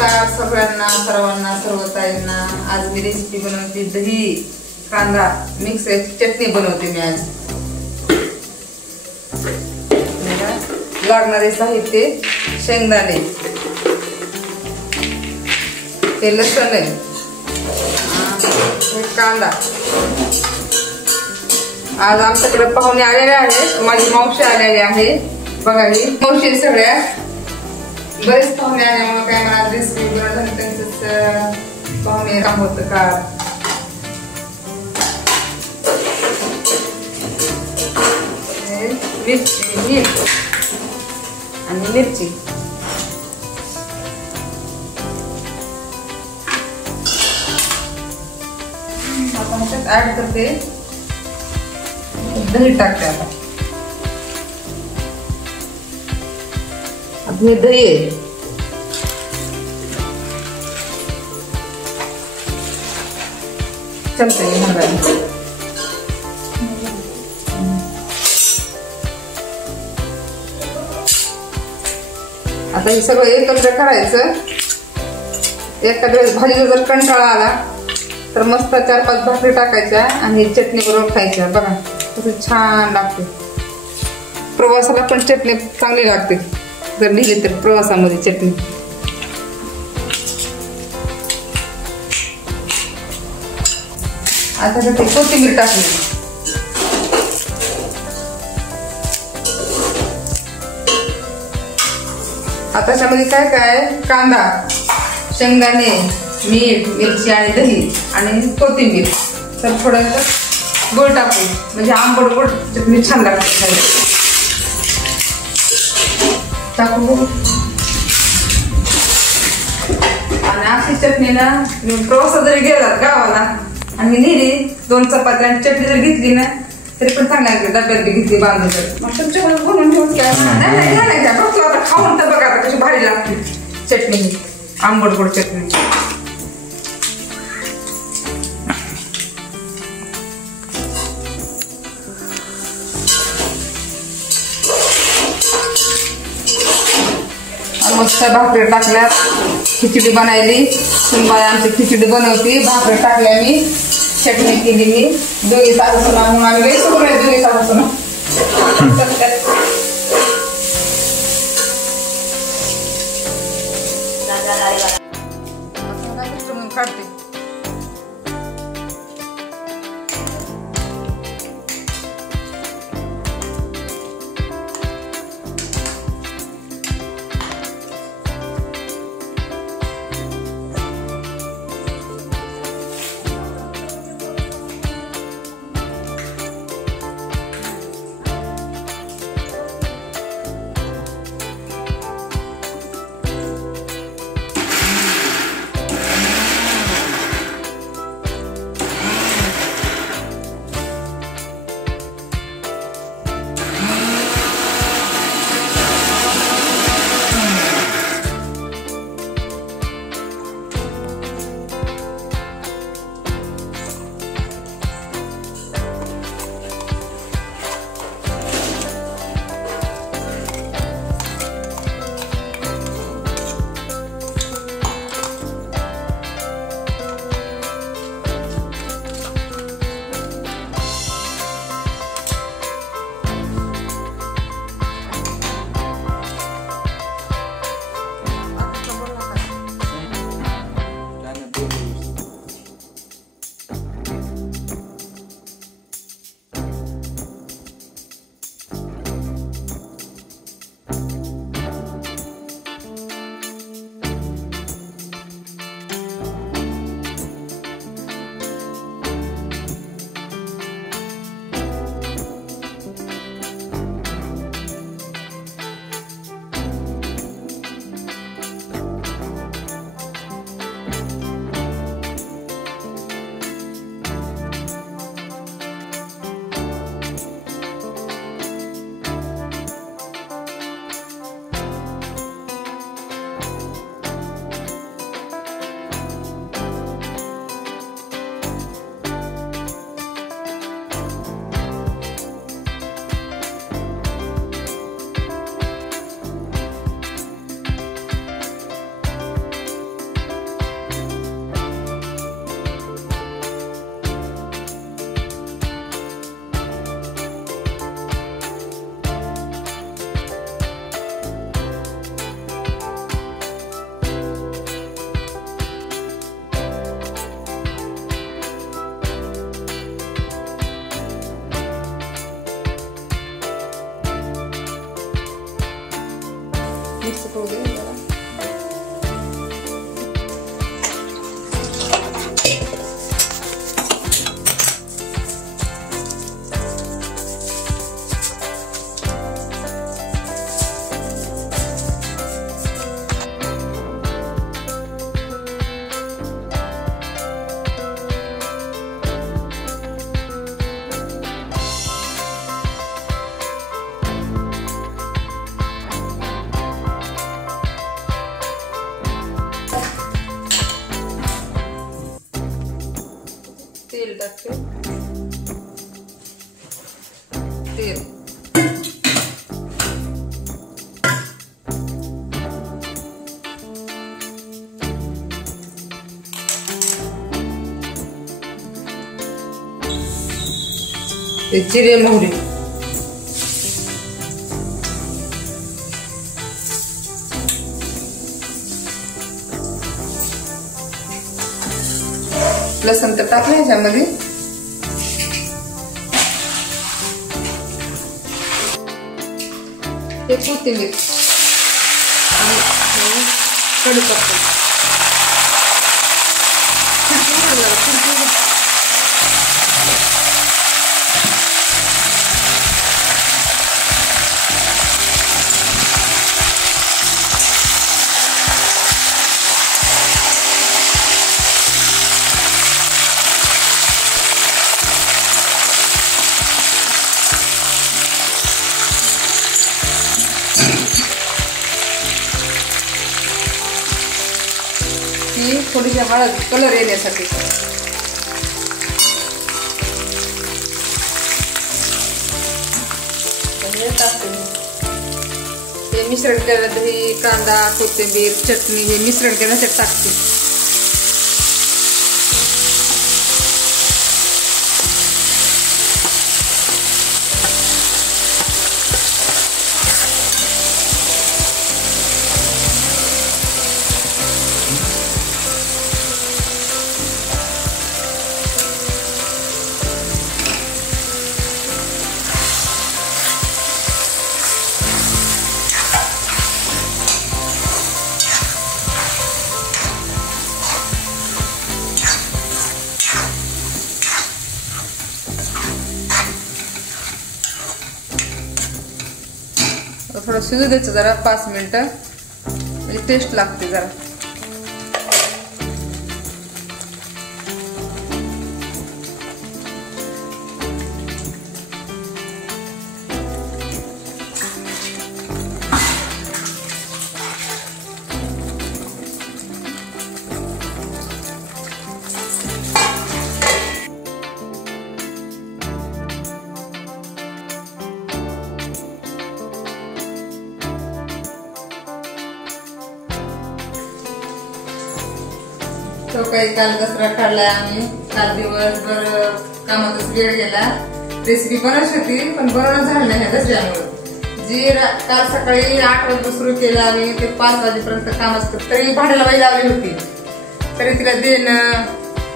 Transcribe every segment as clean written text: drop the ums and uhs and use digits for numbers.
नमस्कार सगळ्यांना, सर्व ताईंना. आज मी रेसिपी बनवते दही कांदा मिक्स चटणी बनवते मी आज. लागणारे साहित्य शेंगदाणे, हे लसूण आहे, हे कांदा. आज आमच्याकडे पाहुणे आलेले आहेत, माझी मावशी आलेली आहे. बघा ही मावशी सगळ्या बरेच पाहुणे आल्यामुळे काय मला रेसिपी बनवताना त्यांचंच पाहुणे काम होतं का. मिरची, मीठ आणि मिरची. आता ह्याच्यात ऍड करते दही. टाकते आता हे दही आहे. चमचे आता हे सगळं एकत्र करायचं. एखाद्या वेळेस भाजीचा जर कंटाळा आला तर मस्त 4-5 भाकरी टाकायच्या आणि चटणी बरोबर खायच्या. बघा कसं छान लागते. प्रवासाला पण चटणी चांगली लागते जर नेली तर प्रवासामध्ये चटणी. आता ते कोथिंबीर टाकली. आता त्याच्यामध्ये काय काय कांदा, शेंगदाणे, मीठ, मिरची आणि दही आणि कोथिंबीर. तर थोडं गोड टाकू म्हणजे आंबट गोड चटणी छान लागते. टाकू आणि अशी चटणी ना प्रवासात जरी गेलात गावाला आणि नेली 2 चपात्या आणि चटणी जर घेतली ना तरी पण चांगली लागते. डब्यात घेतली बांधून तर मग तुमच्याकडे बनवून ठेवून काय नाही बघतो आता खाऊन तर बघा आता कशी भारी लागते चटणी, आंबट गोड चटणी. मस्त भाकरी टाकल्या. खिचडी बनायली. सुनबाई आमची खिचडी बनवती. भाकरी टाकल्या मी, चटणी केली मी. दोघी सासू सुना म्हणून आम्ही लई सुरू आहे. दोघी सासू सुना काढते. टाकते तेल. जिरे मोहरी. लसूण तर टाकलं ह्याच्यामध्ये. हे कोथिंबीर आणि कढीपत्ता. थोडीशी हळद कलर येण्यासाठी. हे मिश्रण केलं दही कांदा कोथिंबीर चटणी हे मिश्रण केल्यासाठी टाकते. थोडं शिजू द्यायचं जरा 5 मिनिटं म्हणजे टेस्ट लागते जरा. तो काही काल दसरा काढलाय आम्ही. काल दिवसभर कामातच वेळ गेला. रेसिपी बनवत होती पण बनवणं झालं नाही दसऱ्यामुळे. जी काल सकाळी 8 वाजता सुरू केलं आम्ही ते 5 वाजेपर्यंत काम असतं. तरी भांड्याला बाई लावली होती. तरी तिला देणं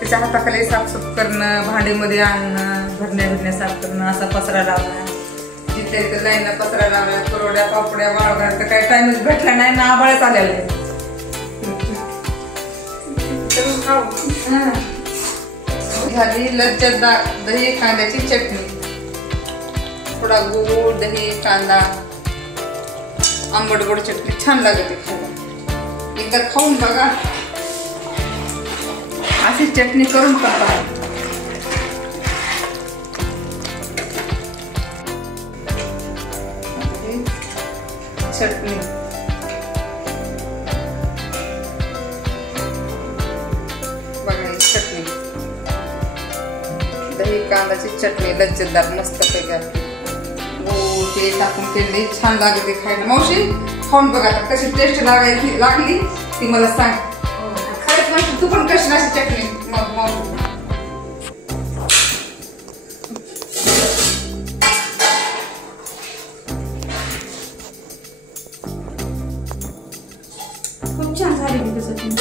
त्याच्या हाताखाली साफसूफ करणं भांडीमध्ये आणणं भरण्या साफ करणं असा पसरा लावणं. जिथे इथे लाईन पसरा लावला करोड्या पापड्या वाळवण्या तर काही टाइमच भेटला नाही ना आबाळच आलेले. झाली लज्जतदार दही कांद्याची चटणी. थोडा गूळ दही कांदा आंबट गोड चटणी छान लागते खायला. एकदा खाऊन बघा. अशी चटणी करून बघा. चटणी चटणी दही कांद्याची चटणी लज्जतदार मस्त पैकी असते. ते टाकून केली छान लागते खायला. मावशी खाऊन बघा कशी टेस्ट लागली ती मला सांग. खरंच मावशी तू पण कशी अशी चटणी मग मावशी खूप छान झाली की चटणी.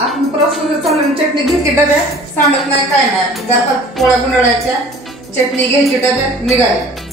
आपण प्रोसेस चालून चटणी घेतली डब्यात सांडत नाही काय नाही. 4-5 पोळ्या गुंडाळ्याच्या चटणी घ्यायची डब्यात निघाली.